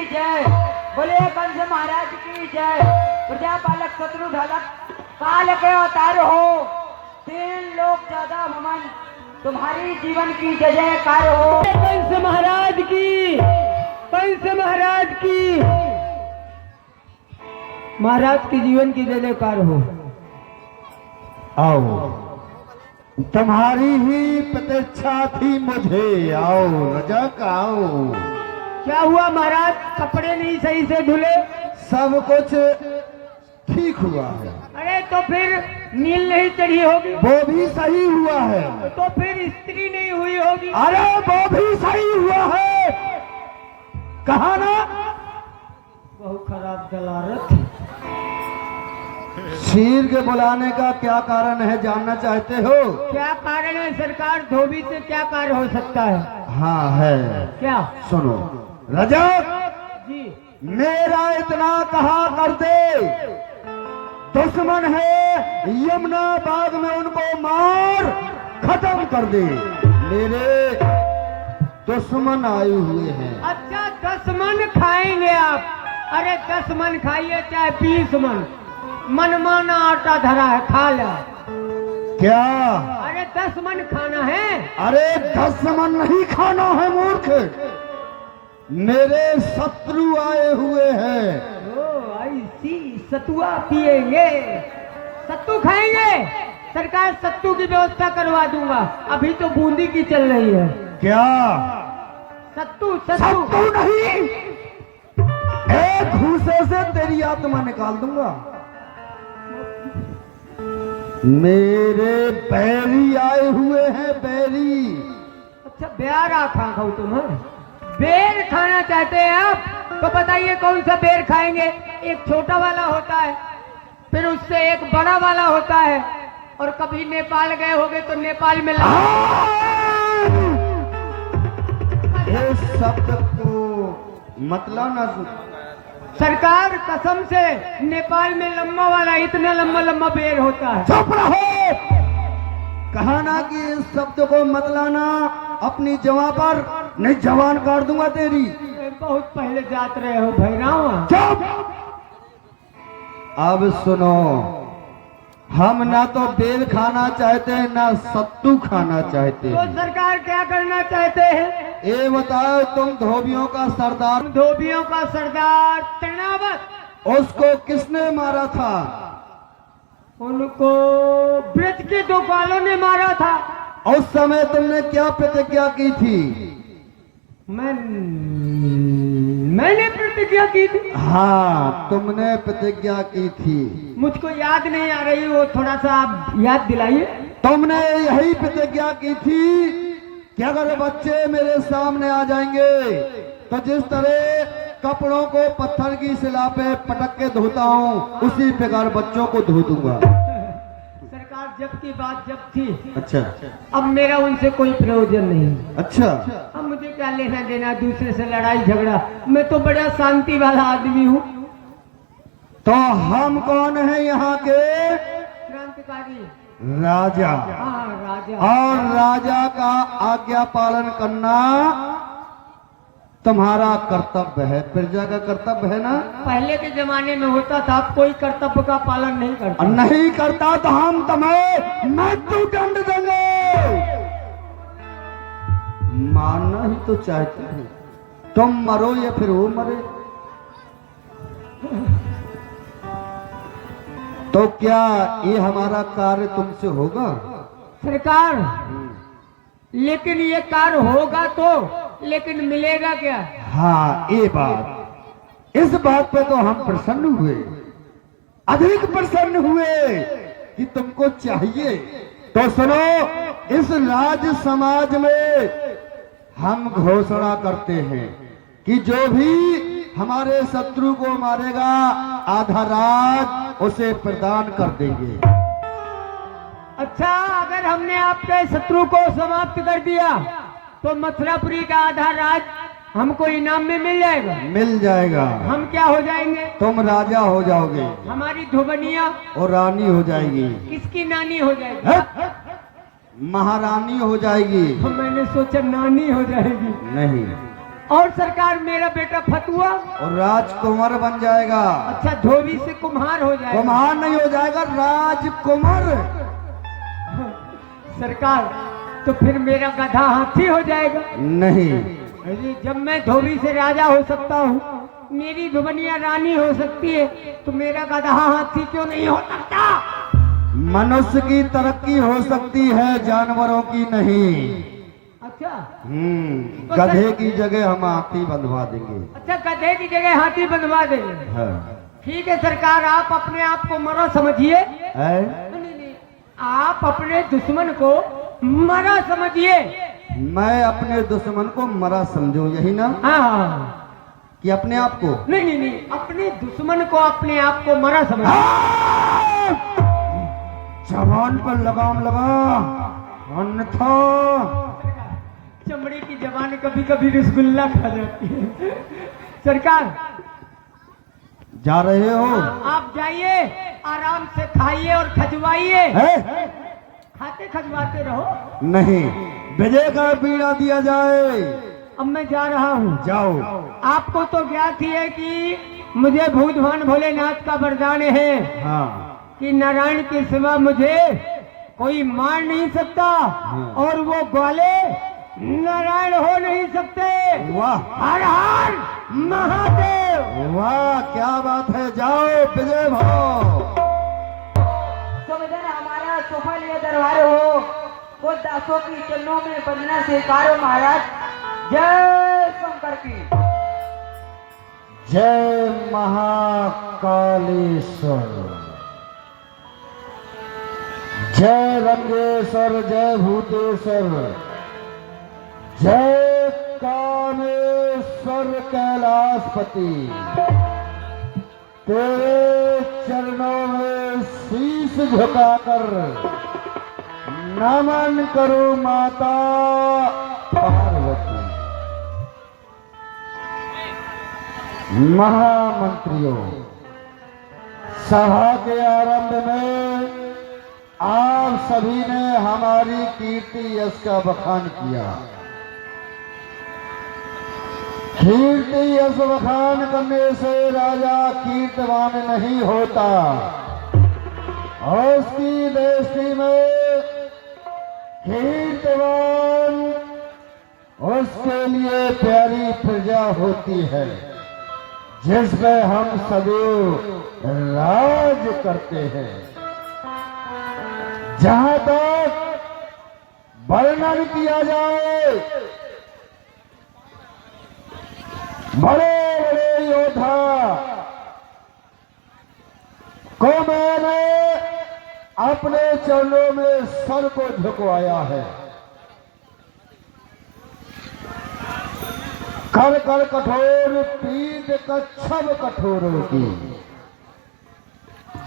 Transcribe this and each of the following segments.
की जय। बोले कंस महाराज की जय। प्रजापालक शत्रुधर काल के अवतार हो, तीन लोग ज्यादा भवन, तुम्हारी जीवन की जय जयकार हो। कंस महाराज की, कंस महाराज की, महाराज की जीवन की जय जयकार हो। आओ, तुम्हारी ही प्रतीक्षा थी मुझे। आओ रजक आओ। क्या हुआ महाराज, कपड़े नहीं सही से धुले? सब कुछ ठीक हुआ है। अरे तो फिर नील नहीं चढ़ी होगी? वो भी सही हुआ है। तो फिर स्त्री नहीं हुई होगी? अरे वो भी सही हुआ है। कहा ना, बहुत खराब दलारत। शीर के बुलाने का क्या कारण है, जानना चाहते हो? क्या कारण है सरकार? धोबी से क्या कार्य हो सकता है? हाँ है। क्या? सुनो रजक जी। मेरा इतना कहा कर दे, दुश्मन है यमुना बाग में उनको मार खत्म कर दे। मेरे दुश्मन आए हुए हैं। अच्छा 10 मन खाएंगे आप? अरे 10 मन खाइए चाहे 20 मन, मनमाना आटा धरा है, खा ला। क्या? अरे 10 मन खाना है। अरे 10 मन नहीं खाना है मूर्ख, मेरे शत्रु आए हुए हैं। ओ आई सी, सतुआ पिएंगे, सत्तू खाएंगे? सरकार सत्तू की व्यवस्था करवा दूंगा, अभी तो बूंदी की चल रही है। क्या? सत्तू सत्तू। शत्रु नहीं, एक घूसे से तेरी आत्मा निकाल दूंगा। मेरे बैरी आए हुए हैं, बैरी। अच्छा ब्यारा खा खाओ तुम? बेर खाना चाहते हैं आप? तो बताइए कौन सा बेर खाएंगे? एक छोटा वाला होता है, फिर उससे एक बड़ा वाला होता है, और कभी नेपाल गए होगे तो नेपाल में ये शब्द को मतलब ना। सरकार कसम से नेपाल में लंबा वाला, इतना लंबा लंबा बेर होता है। चुप रहो। कहा ना कि इस शब्द को मत लाना अपनी जवा पर, नहीं जवान काट दूंगा तेरी। बहुत पहले जात रहे हो भैरव। चुप। अब सुनो, हम ना तो बेल खाना चाहते हैं ना सत्तू खाना चाहते तो हैं। सरकार क्या करना चाहते हैं? ये बताओ, तुम धोबियों का सरदार, धोबियों का सरदार तृणावत, उसको किसने मारा था? उनको ब्रज के 2 बालों ने मारा था। उस समय तुमने क्या प्रतिज्ञा की थी? मैंने प्रतिज्ञा की थी। हाँ, तुमने प्रतिज्ञा की थी। मुझको याद नहीं आ रही, वो थोड़ा सा आप याद दिलाइए। तुमने यही प्रतिज्ञा की थी कि अगर बच्चे मेरे सामने आ जाएंगे तो जिस तरह कपड़ों को पत्थर की शिला पे पटक के धोता हूँ, उसी प्रकार बच्चों को धो दूंगा। सरकार जब की बात जब थी। अच्छा। अब मेरा उनसे कोई प्रयोजन नहीं। अच्छा। अब मुझे क्या लेना देना दूसरे से लड़ाई झगड़ा, मैं तो बड़ा शांति वाला आदमी हूँ। तो हम कौन है यहाँ के? क्रांतिकारी राजा। हाँ राजा। और राजा का आज्ञा पालन करना तुम्हारा कर्तव्य है, प्रजा का कर्तव्य है ना? पहले के जमाने में होता था, कोई कर्तव्य का पालन नहीं करता। और नहीं करता तो हम तुम्हें मृत्यु दंड देंगे। मानना ही तो चाहते हैं, तुम मरो या फिर वो मरे। तो क्या ये हमारा कार्य तुमसे होगा? सरकार, लेकिन ये कार्य होगा तो, लेकिन मिलेगा क्या? हाँ, ये बात, इस बात पे तो हम प्रसन्न हुए, अधिक प्रसन्न हुए कि तुमको चाहिए। तो सुनो, इस राज समाज में हम घोषणा करते हैं कि जो भी हमारे शत्रु को मारेगा, आधा राज उसे प्रदान कर देंगे। अच्छा, अगर हमने आपके शत्रु को समाप्त कर दिया तो मथुरापुरी का आधा राज हमको इनाम में मिल जाएगा? मिल जाएगा। हम क्या हो जाएंगे? तुम राजा हो जाओगे हमारी धुबनिया और रानी हो जाएगी। किसकी नानी हो जाएगी? महारानी हो जाएगी। मैंने सोचा नानी हो जाएगी। नहीं, और सरकार मेरा बेटा फतुआ। और राजकुमार बन जाएगा। अच्छा, धोबी से कुम्हार हो जाएगा। कुम्हार नहीं हो जाएगा, राजकुमार। सरकार तो फिर मेरा गधा हाथी हो जाएगा। नहीं, अरे जब मैं धोबी से राजा हो सकता हूँ, मेरी धुबनिया रानी हो सकती है, तो मेरा गधा हाथी क्यों नहीं हो सकता? मनुष्य की तरक्की हो सकती है, जानवरों की नहीं। अच्छा, गधे की जगह हम हाथी बंधवा देंगे। अच्छा, गधे की जगह हाथी बंधवा देंगे। हाँ। ठीक है सरकार, आप अपने आप को मरा समझिए। है? नहीं, आप अपने दुश्मन को मरा समझिए। मैं अपने दुश्मन को मरा समझूं, यही ना? हाँ। कि अपने आप को? नहीं, अपने दुश्मन को अपने आप को मरा समझिए। जवान पर लगाम लगा, अन्यथा चमड़े की जवान कभी कभी रसगुल्ला खा जाती है। सरकार जा रहे हो? आप जाइए, आराम से खाइए और खजवाइए। है? खाते खजवाते रहो। नहीं, विजय का बीड़ा दिया जाए। अब मैं जा रहा हूँ। जाओ। आपको तो ज्ञात ही है कि मुझे भूतभान भोलेनाथ का वरदान है। हाँ। कि नारायण के सिवा मुझे कोई मार नहीं सकता, और वो ग्वाले नारायण हो नहीं सकते। वाह, हर हर महादेव। वाह, क्या बात है। जाओ विजय भाव। सुमिधन हमारा सफल ये दरबार हो, खुद दासों की चरणों में बंदना स्वीकारो महाराज। जय शंकर की। जय महाकालेश्वर, जय रंगेश्वर, जय भूतेश्वर, जय कामेश्वर कैलाशपति। तेरे चरणों में शीश झुकाकर नमन करो माता पार्वती। महामंत्रियों, सभा के आरंभ में आप सभी ने हमारी कीर्ति यश का बखान किया। कीर्ति यश बखान करने से राजा कीर्तवान नहीं होता, और उसकी दृष्टि में कीर्तवान उसके लिए प्यारी प्रजा होती है, जिसमें हम सदैव राज करते हैं। जहां तक वर्णन किया जाए, बड़े बड़े योद्धा को मैंने अपने चरणों में सर को झुकवाया है। कर कर कठोर पीठ कच्छप कठोरों की।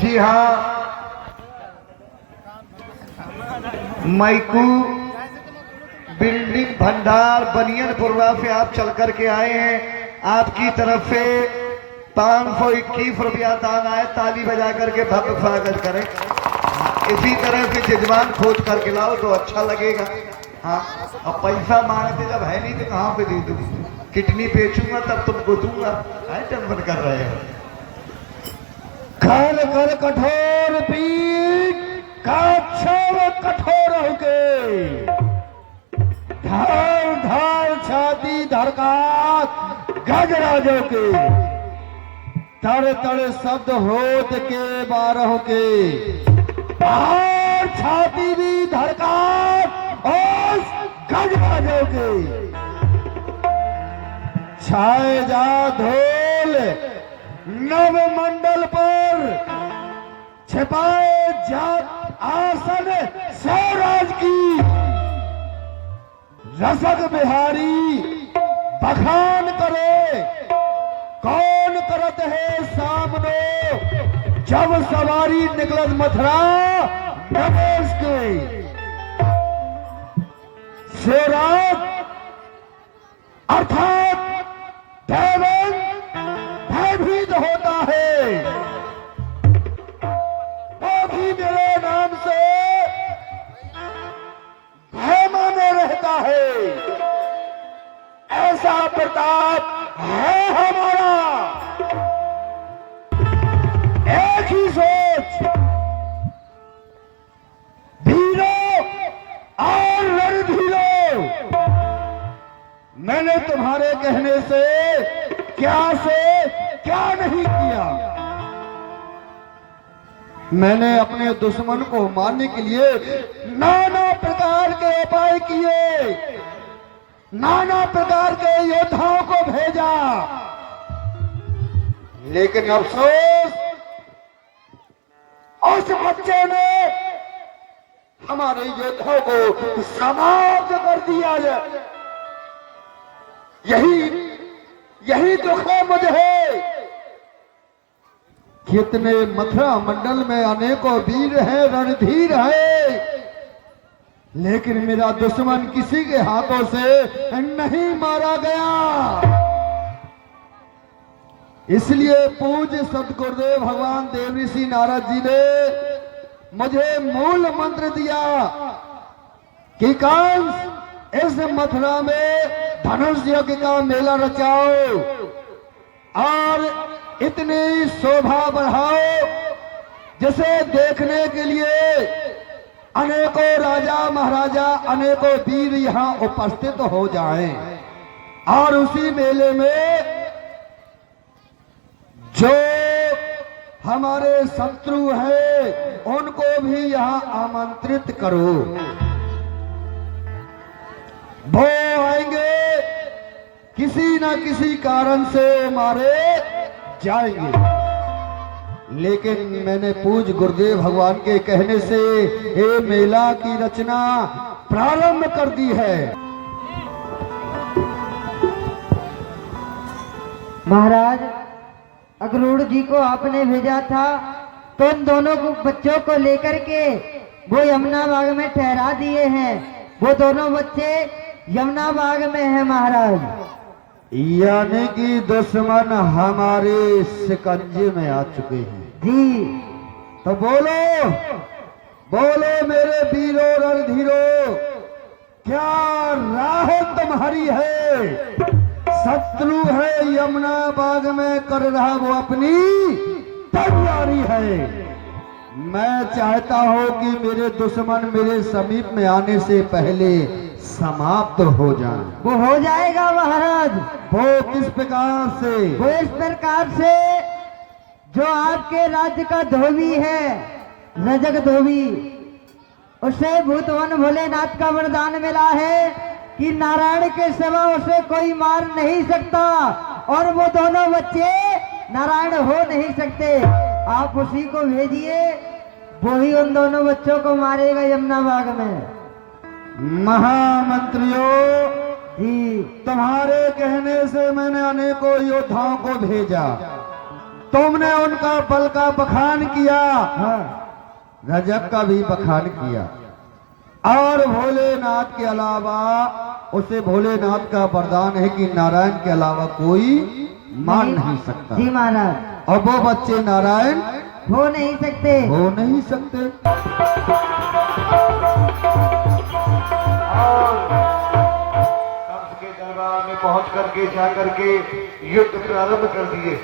जी हाँ, मैकू बिल्डिंग भंडार बनियनपुरवा से आप चल करके आए हैं। आपकी तरफ से 521 रुपया दान आए। ताली बजा करके भव्य स्वागत करें। इसी तरह से जजमान खोज करके लाओ तो अच्छा लगेगा। हाँ, अब पैसा मांगते जब है नहीं तो कहाँ पे दे दूँ? किडनी बेचूंगा तब तुमको दूंगा। टेंशन कर रहे हो। कर कर कठोर पीठ कच्छप कठोर होके, ढाल ढाल छाती धड़कात गजराजों के, तड़ तड़ शब्द होत के बारहों के, और छाती भी धड़कात और गजराजों के। छाए जा धोल नव मंडल पर, छिपाए जा आसन स्वराज की। रसक बिहारी बखान करे, कौन करत है सामने, जब सवारी निकलत मथुरा नवेश के। स्वराज अर्थात देवन भयभीत होता है, वो भी मेरे नाम से भय माने रहता है। ऐसा प्रताप एक ही सोच, धीरो और रणधीरो। मैंने तुम्हारे कहने से क्या नहीं किया। मैंने अपने दुश्मन को मारने के लिए नाना प्रकार के उपाय किए, नाना प्रकार के योद्धाओं को भेजा, लेकिन अफसोस उस बच्चे ने हमारे योद्धाओं को समाप्त कर दिया। यही दुख है मुझे। कितने मथुरा मंडल में अनेकों वीर हैं, रणधीर हैं, लेकिन मेरा दुश्मन किसी के हाथों से नहीं मारा गया। इसलिए पूज्य सतगुरुदेव भगवान देव ऋषि नारद जी ने मुझे मूल मंत्र दिया कि कंस इस मथुरा में धनुष यज्ञ का मेला रचाओ और इतनी शोभा बढ़ाओ जिसे देखने के लिए अनेकों राजा महाराजा, अनेकों वीर यहाँ उपस्थित हो जाएं और उसी मेले में जो हमारे शत्रु हैं उनको भी यहाँ आमंत्रित करो। वो आएंगे, किसी न किसी कारण से मारे जाएंगे, लेकिन मैंने पूज्य गुरुदेव भगवान के कहने से ये मेला की रचना प्रारंभ कर दी है। महाराज, अक्रूर जी को आपने भेजा था तो उन दोनों बच्चों को लेकर के वो यमुना बाग में ठहरा दिए हैं। वो दोनों बच्चे यमुना बाग में हैं महाराज। यानी कि दुश्मन हमारे शिकंजे में आ चुके हैं। जी, तो बोलो बोलो मेरे वीरों रणधीरों, क्या राह तुम्हारी है? शत्रु है यमुना बाग में कर रहा वो अपनी तैयारी है। मैं चाहता हूं कि मेरे दुश्मन मेरे समीप में आने से पहले समाप्त हो जाए। वो हो जाएगा महाराज। वो किस प्रकार से? वो इस प्रकार से, जो आपके राज्य का धोबी है, रजक धोबी, उसे भूतवन भोलेनाथ का वरदान मिला है कि नारायण के सिवा उसे कोई मार नहीं सकता और वो दोनों बच्चे नारायण हो नहीं सकते। आप उसी को भेजिए, वो ही उन दोनों बच्चों को मारेगा यमुना बाग में। महामंत्रियों जी, तुम्हारे कहने से मैंने अनेकों योद्धाओं को भेजा, तुमने उनका बल का बखान किया, रजक का भी बखान किया, और भोलेनाथ के अलावा उसे भोलेनाथ का वरदान है कि नारायण के अलावा कोई मान नहीं सकता। जी महाराज। और वो बच्चे नारायण हो नहीं सकते। हो नहीं सकते। कंस के दरबार में पहुंच करके जाकर के युद्ध प्रारंभ कर दिए।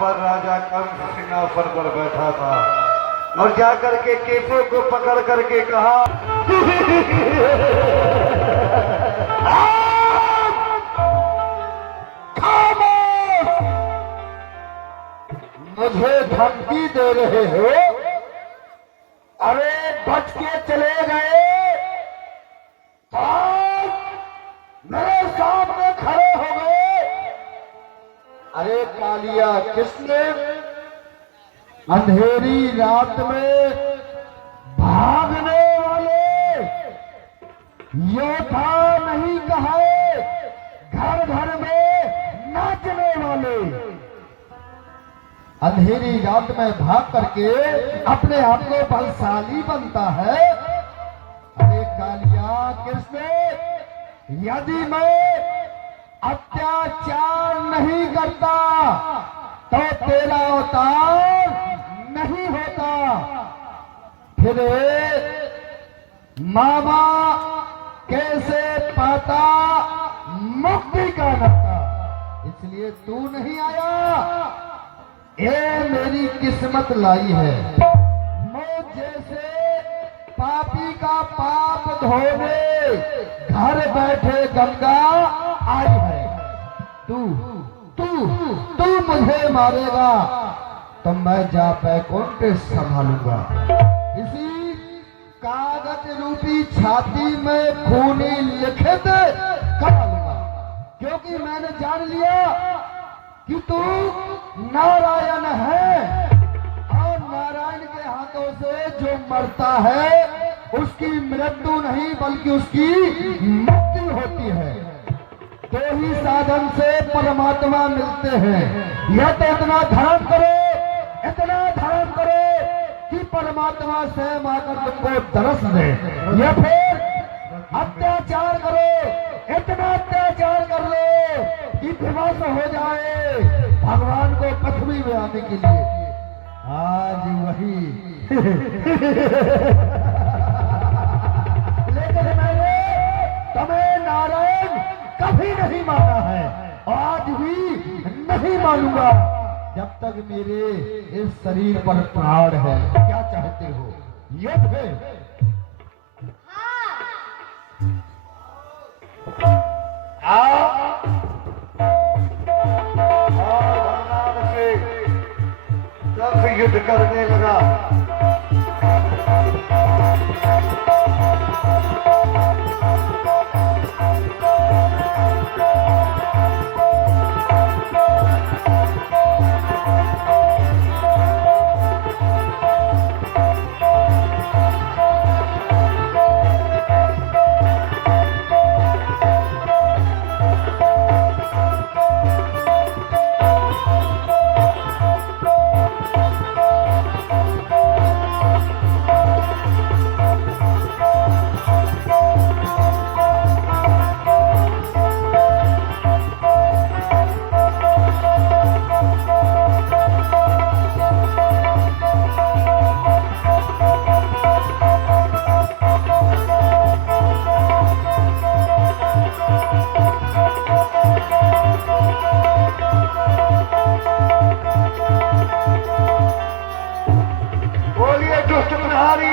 पर राजा कंस सिंहासन पर बैठा था और जाकर के केशव को पकड़ करके कहा, मुझे धमकी दे रहे हो? अरे बच के चले गए और मेरे सामने खड़े हो गए। अरे कालिया, किसने अंधेरी रात में भागने वाले योद्धा नहीं कहे, घर घर में नाचने वाले अंधेरी रात में भाग करके अपने आप को बलशाली बनता है। अरे कालिया, किसने? यदि मैं अत्याचार नहीं करता तो तेरा अवतार नहीं होता, फिर मामा कैसे पाता मुक्ति का नाता? इसलिए तू नहीं आया, ये मेरी किस्मत लाई है। मुझ जैसे पापी का पाप धोने घर बैठे गंगा आई है। तू तू तू मुझे मारेगा तो मैं जा बैकुंठ संभालूंगा। इसी कागज रूपी छाती में खूनी लिखित कर लूंगा, क्योंकि मैंने जान लिया कि तू नारायण है और नारायण के हाथों से जो मरता है उसकी मृत्यु नहीं बल्कि उसकी मुक्ति होती है। दो ही साधन से परमात्मा मिलते हैं। यह तो इतना धारण करो, इतना धारण करो कि परमात्मा स्वयं आकर तुमको दर्श दे, या फिर अत्याचार करो, इतना अत्याचार कर लो कि विवश हो जाए भगवान को पृथ्वी में आने के लिए। आज वही लेकिन मैंने तुम्हें नारायण कभी नहीं माना है, आज भी नहीं मानूंगा जब तक मेरे इस शरीर पर प्राण है। क्या चाहते हो? युद्ध है। कंस युद्ध करने लगा।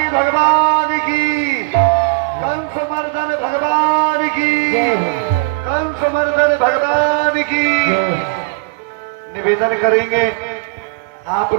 भगवान की, कंस मर्दन भगवान की, कंस मर्दन भगवान की। निवेदन करेंगे आप